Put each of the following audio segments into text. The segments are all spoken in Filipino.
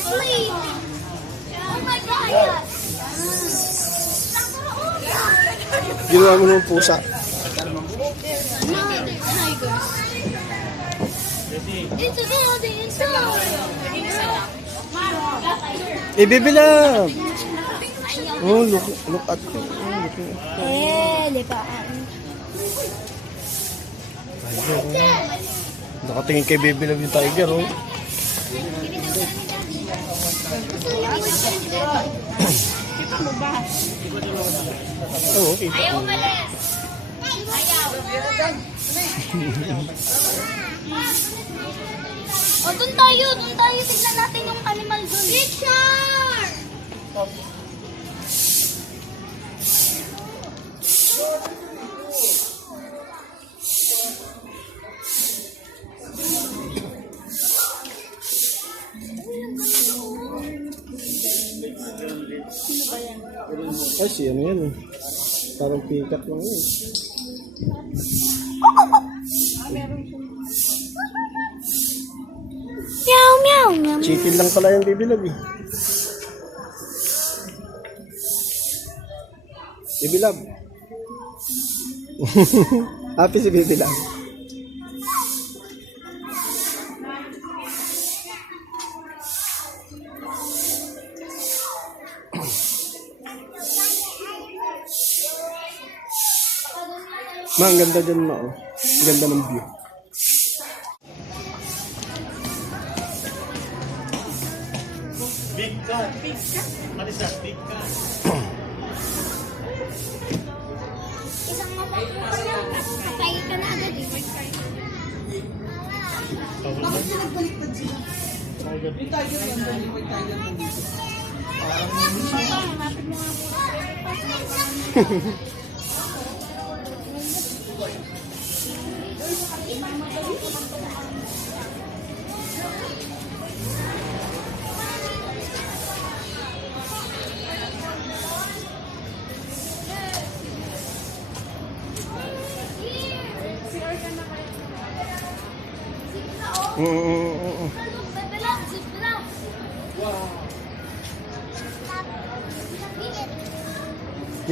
sleep. Oh my God. Ginawa mo ng pusa. Ito na, dito. Ibibilab. Oh, look at me. Lipaan. Nakatingin kay Bibilab yung tiger, oh. Oh, okay. Ayaw umalis. Ayaw. O, dun tayo. Tignan natin yung animal dun. Picture! Ay, si ano yan, eh. Parang pikat lang yun. Meow, meow, meow. Chicken lang pala yung Bibilab, eh. Bibilab. Happy si Bibilab. Ma, ang ganda dyan, ma, oh. Ang ganda ng view. Big cat. What is that? Big cat. Isang mapapapala lang. Patay ka na agad eh. Bakit sila nagbaliktad sila? Yung tiger yan, yung white tiger po dito. Hanapin mo nga po.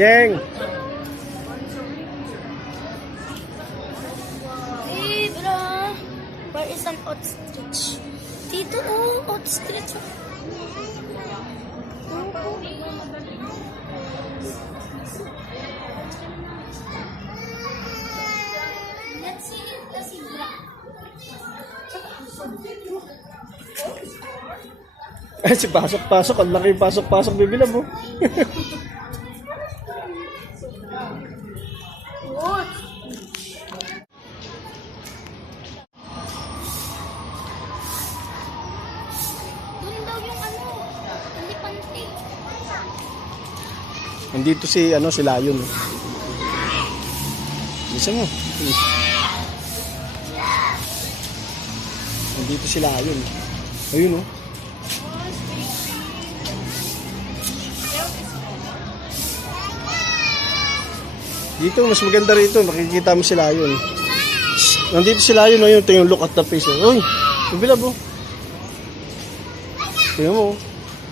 Yeng! Bro, where is an ostrich? Dito, oh, ostrich. Let's see it, the zebra. Ay, si pasok-pasok. Ang laki yung pasok-pasok, Bibilab, oh. What? Doon daw yung ano, elefante. Nandito si, ano, si Lion. Bisa mo. Nandito si Lion. Ayun, oh. Dito, mas maganda rito. Makikita mo si Lion. Nandito si Lion, oh. Ito yung look at the face, oh. Uy, Bibilab, oh. Tingnan mo, oh.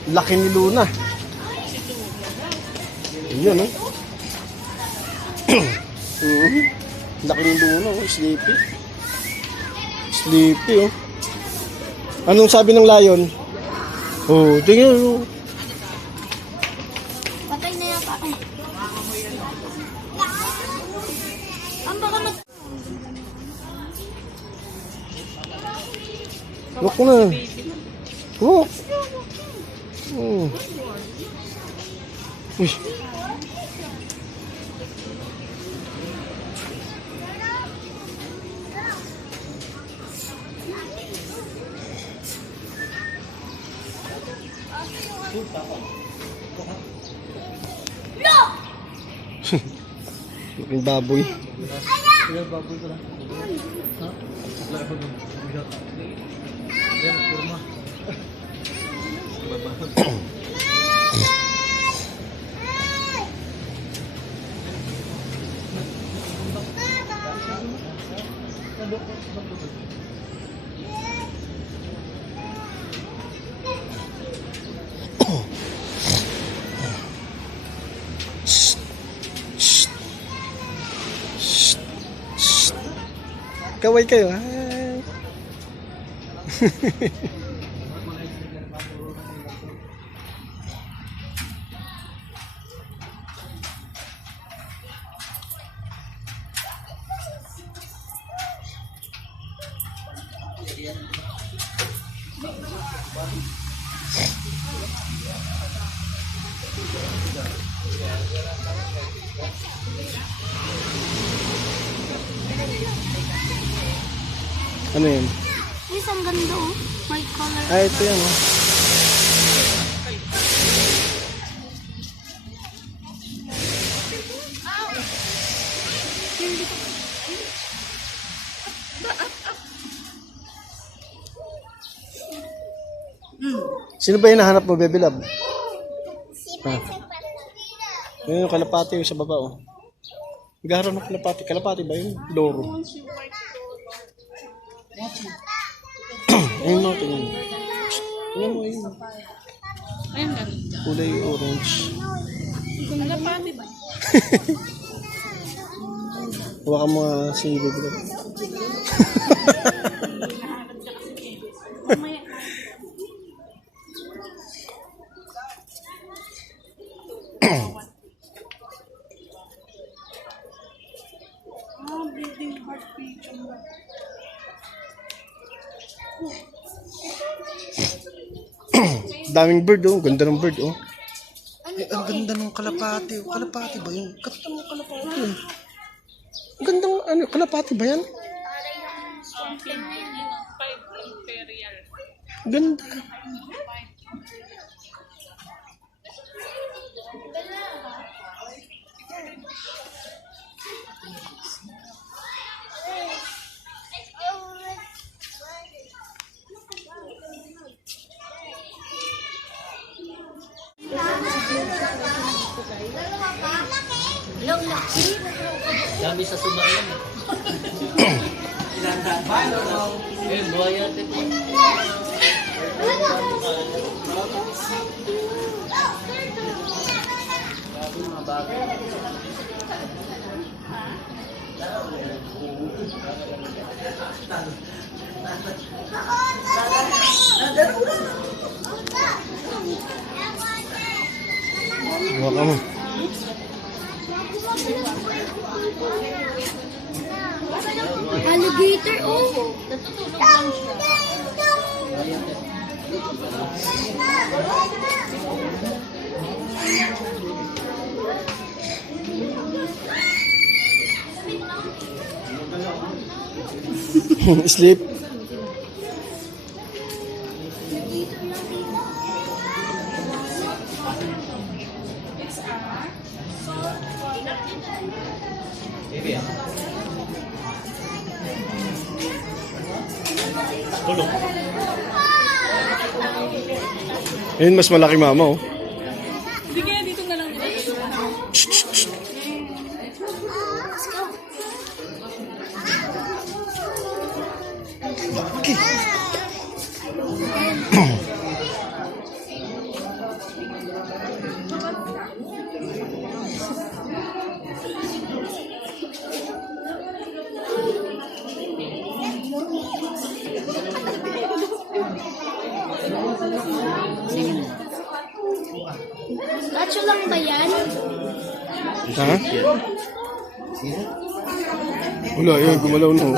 Laki ni Luna. Yun, oh. Laki ni Luna, oh. Sleepy. Sleepy, oh. Anong sabi ng Lion? Oh, tingnan, oh. Patay na yata. Ang baka mag... Look na. Look. Oh. Uy. No! Laking baboy. Kaway kayo. Hi. Ano yun? Yes, ang ganda oh. My color. Ah, ito yan oh. Sino ba yung nahanap mo, Baby Love? Ah. Yun yung kalapati yung sa baba oh. Garo ng kalapati. Kalapati ba yun? Loro. Ayun mo, tingin. Tingnan mo yun. Ayun, ganun. Kulay orange. Kalapati ba? Hawakan mo nga si Baby Love. Bleeding heart picture. Daming bird oh. Ganda ng bird oh. Ang ganda ng kalapati. Kalapati ba yun? Ganda ng kalapati. Ang ganda ng ano, kalapati ba yan? Ganda. Dami sa sumayan. Eh, buhaya ito. Mga bagay. Hawakan mo. Alligator oh. Natutulog lang siya. Sleep. Tulog. Ayun, mas malaki mama oh. Hindi kaya dito na lang nila. Kacho lang ba yan? Ha? Wala, yun, gumalaw na oh.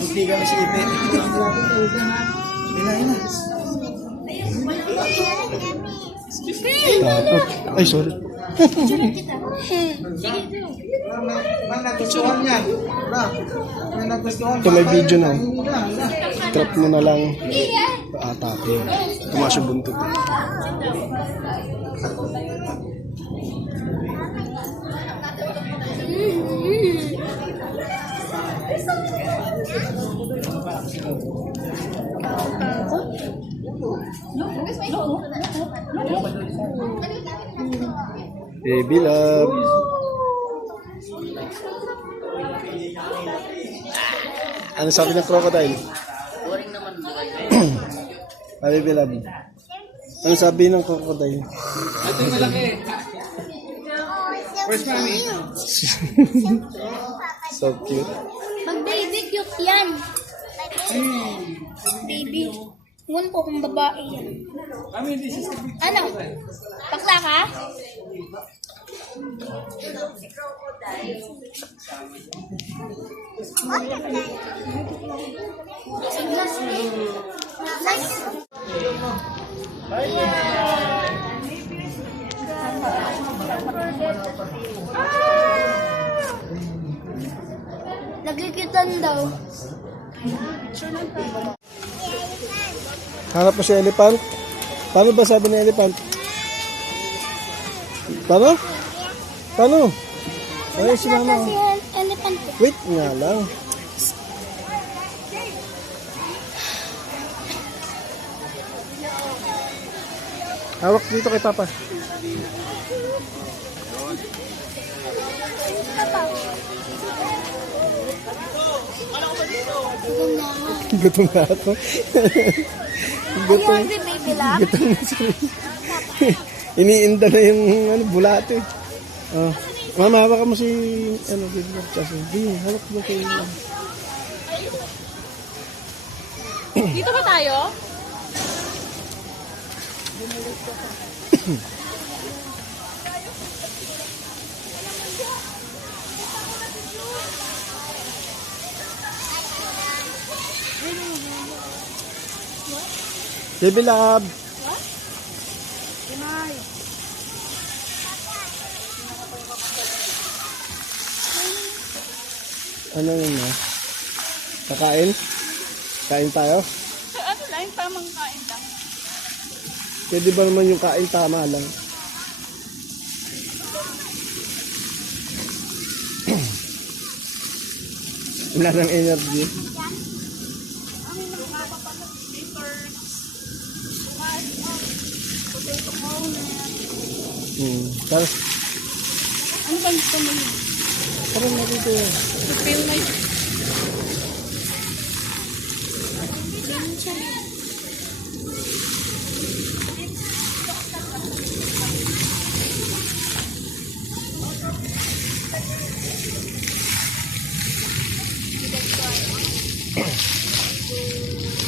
Hindi kami si Ibe. Takot. Ay, sorry. May nagustuhan yan. May nagustuhan. Ito may video na. Trap mo na lang. Atake. Tumaas yung buntot. Baby Love. Ano sabi ng crocodile? Boring naman buhay. Baby love. Ano sabi ng crocodile? Ito yung malaki. Where's mommy? So cute. Mag-baby cute yan. Baby. Huwag ko kung babae yan. Ano? Bakla ka? Nagkikitan daw. Hanap mo si elephant? Paano ba sabi ng elephant? Paano? Paano? Ay, si mama. Si elephant ko. Wait nga lang. Hawak dito kay Papa. Gutom na ako. Gutom. Ayun, si baby love. Gutom na siya. Iniinda na yung ano, bulato eh. Oh. Mama, hawak mo si ano, baby love. Di, hawak mo kay Dito ba tayo? Baby love. Ano yun na? Kakain? Kain tayo? Ano lang, tamang kain lang. Pwede ba naman yung kain tama lang? Wala ng energy. Tara. Ano ba gusto mo yun? Tara na dito. Feel my...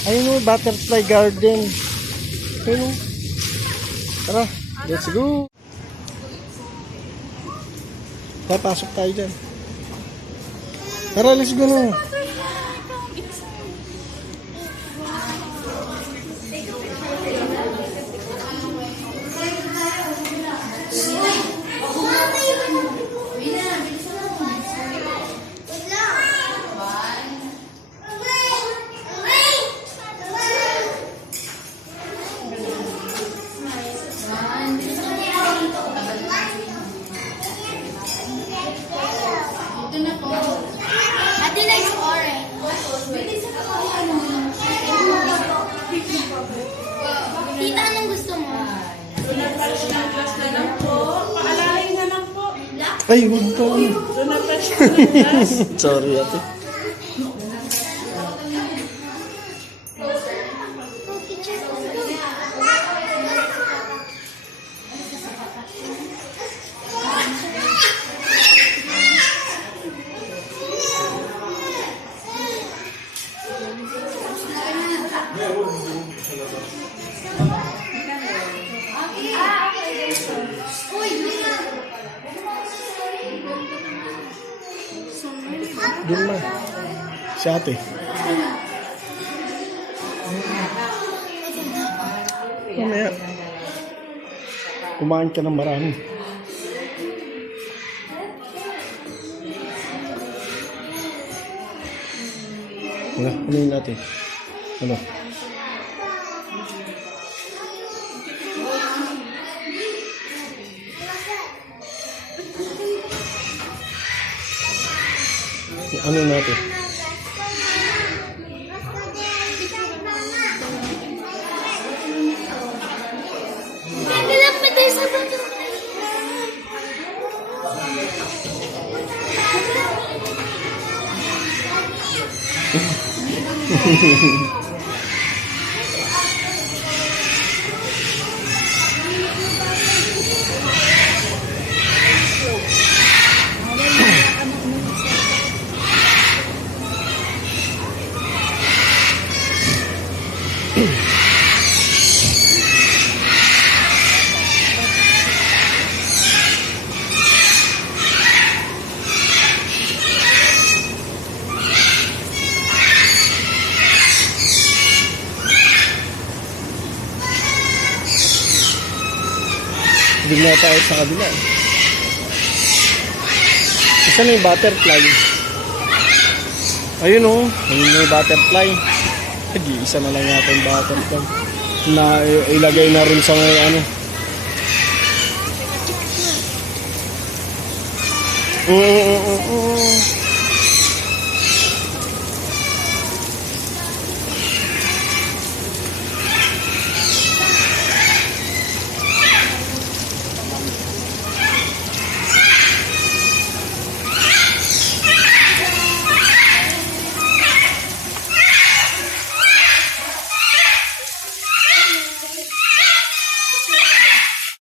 Ayun o, butterfly garden. Ayun o. Tara, let's go. Papasok tayo dyan. Tara, let's go na. Ate na yung orange. Tita, anong gusto mo? Ay, huwag ka. Sorry, ate. Dun ma. Si ate. Mamaya. Kumain ka ng marami. Ano yun natin? Ano? Ano natin? Baby love, may tayo sa bato. Hindi na tayo sa kabila. Isa na yung butterfly. Ayun oh, ayun na yung butterfly. Nag-iisa na lang yata yung butterfly. Na ilagay na rin sa may ano. Oo.